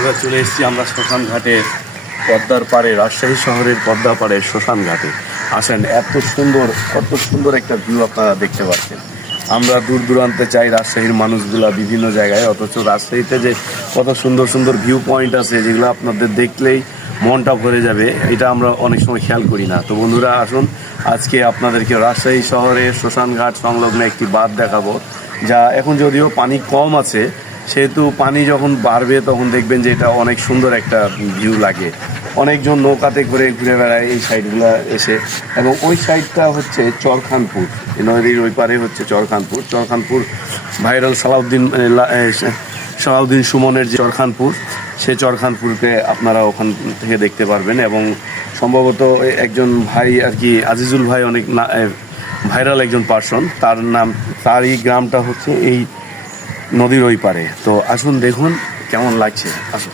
বন্ধুরা চলে এসেছি আমরা শ্মশান ঘাটে, পদ্মার পাড়ে, রাজশাহী শহরের পদ্মা পাড়ে শ্মশান ঘাটে। আসেন, কত সুন্দর একটা ভিউ আপনারা দেখতে পাচ্ছেন। আমরা দূর দূরান্তে চাই রাজশাহীর মানুষগুলা বিভিন্ন জায়গায়, অথচ রাজশাহীতে যে কত সুন্দর সুন্দর ভিউ পয়েন্ট আছে যেগুলো আপনাদের দেখলেই মনটা ভরে যাবে, এটা আমরা অনেক সময় খেয়াল করি না। তো বন্ধুরা আসুন, আজকে আপনাদেরকে রাজশাহী শহরের শ্মশান ঘাট সংলগ্ন একটি বাঁধ দেখাবো, যা এখন যদিও পানি কম আছে, সেহেতু পানি যখন বাড়বে তখন দেখবেন যে এটা অনেক সুন্দর একটা ভিউ লাগে। অনেকজন নৌকাতে করে ঘুরে বেড়ায় এই সাইডগুলো এসে, এবং ওই সাইডটা হচ্ছে চরখানপুর, নদীর ওই পারে হচ্ছে চরখানপুর ভাইরাল সালাউদ্দিন সুমনের যে চরখানপুর, সে চরখানপুরকে আপনারা ওখান থেকে দেখতে পারবেন। এবং সম্ভবত একজন ভাই আর কি, আজিজুল ভাই, অনেক ভাইরাল একজন পার্সন, তারই গ্রামটা হচ্ছে এই নদীর ওই পারে। তো আসুন দেখুন কেমন লাগছে, আসুন।